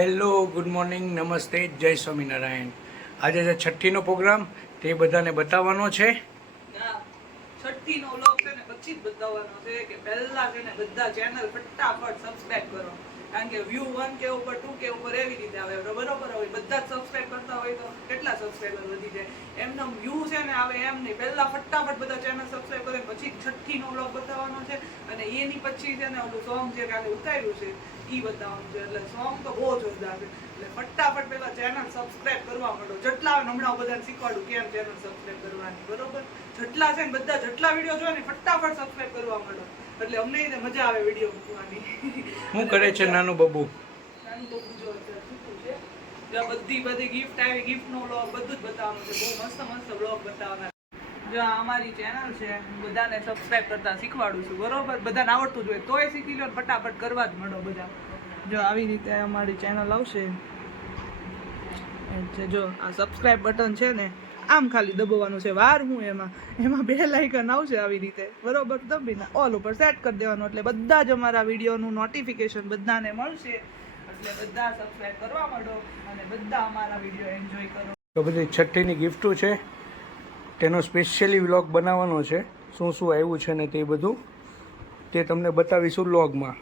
Hello, good morning, નમસ્તે, જય સ્વામિનારાયણ. આજે છે છઠ્ઠીનો પ્રોગ્રામ, તે બધાને બતાવવાનો છે. છઠ્ઠીનો વ્લોગ છે ને પછી જ બતાવવાનો છે કે પહેલા છે ને બધા ચેનલ ફટાફટ સબસ્ક્રાઇબ કરો, કારણ કે વ્યૂ 1K ઉપર 2K ઉપર એવી રીતે આવે. બરોબર હોય, બધા જ સબસ્ક્રાઇબ કરતા હોય તો કેટલા સબસ્ક્રાઇબર વધી જાય. એમનો વ્યૂ છે ને આવે એમ નહીં, પહેલા ફટાફટ બધા ચેનલ સબસ્ક્રાઇબ કરે પછી છઠ્ઠીનો વ્લોગ બતાવવાનો છે. અને એની પછી છે ને ઓલું સોંગ જે કાલે ઉતાર્યું છે ઈ બતાવવાનું છે. એટલે સોંગ તો બહુ જોરદાર છે. એટલે ફટાફટ પેલા ચેનલ સબસ્ક્રાઇબ કરવા માંડો. જેટલા હમણાં બધાને શીખવાડું કેમ ચેનલ સબસ્ક્રાઇબ કરવાની. બરોબર, જેટલા છે ને બધા જેટલા વિડીયો જોવે ને ફટાફટ સબસ્ક્રાઇબ કરવા માંડો, એટલે અમને મજા આવે વિડીયો મૂકવાની. શું કરે છે નાનું બબુ? નાનું બબુ જો છૂટું છે. બધી ગિફ્ટ આવી, ગિફ્ટ નો વ્લોગ બધું જ બતાવવાનું છે. બહુ મસ્ત મસ્ત વ્લોગ બતાવવાના. જો અમારી ચેનલ છે, બધાને સબસ્ક્રાઇબ કરતા શીખવાડું છું. બરોબર, બધાને આવડતું જ હોય તોય શીખી લો, ફટાફટ કરવા જ માંડો બધા. જો આવી રીતે અમારી ચેનલ આવશે. જો આ સબસ્ક્રાઇબ બટન છે ને આમ ખાલી દબાવવાનું છે. વાર હું એમાં બે લાઇકન આવશે આવી રીતે. બરોબર, દબીને ઓલ ઉપર સેટ કરી દેવાનું, એટલે બધા જ અમારા વિડીયોનું નોટિફિકેશન બધાને મળશે. એટલે બધા સબસ્ક્રાઇબ કરવા માંડો અને બધા અમારા વિડીયો એન્જોય કરો. તો બધી છઠ્ઠીની ગિફ્ટો છે, તેનો સ્પેશિયલી વ્લોગ બનાવવાનો છે. શું શું આવ્યું છે ને તે બધું તે તમને બતાવીશું વ્લોગમાં.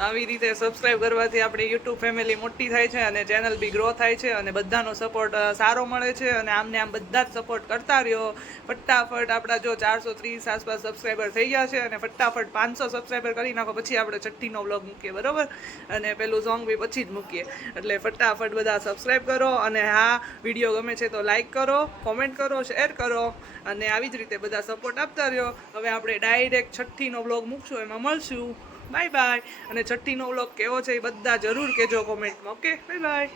આવી રીતે સબસ્ક્રાઇબ કરવાથી આપણી યુટ્યુબ ફેમિલી મોટી થાય છે અને ચેનલ બી ગ્રો થાય છે અને બધાનો સપોર્ટ સારો મળે છે. અને આમને આમ બધા જ સપોર્ટ કરતા રહ્યો. ફટાફટ આપણા જો 430 આસપાસ સબસ્ક્રાઈબર થઈ ગયા છે અને ફટાફટ 500 સબસ્ક્રાઈબર કરી નાખો પછી આપણે છઠ્ઠીનો વ્લોગ મૂકીએ. બરોબર, અને પેલું સોંગ બી પછી જ મૂકીએ. એટલે ફટાફટ બધા સબસ્ક્રાઈબ કરો અને હા વિડીયો ગમે છે તો લાઈક કરો, કોમેન્ટ કરો, શેર કરો અને આવી જ રીતે બધા સપોર્ટ આપતા રહ્યો. હવે આપણે ડાયરેક્ટ છઠ્ઠીનો વ્લોગ મૂકશું, એમાં મળશું. Bye bye. અને છઠ્ઠીનો વ્લોગ કેવો છે એ બધા જરૂર કહેજો કોમેન્ટમાં. Okay, bye bye.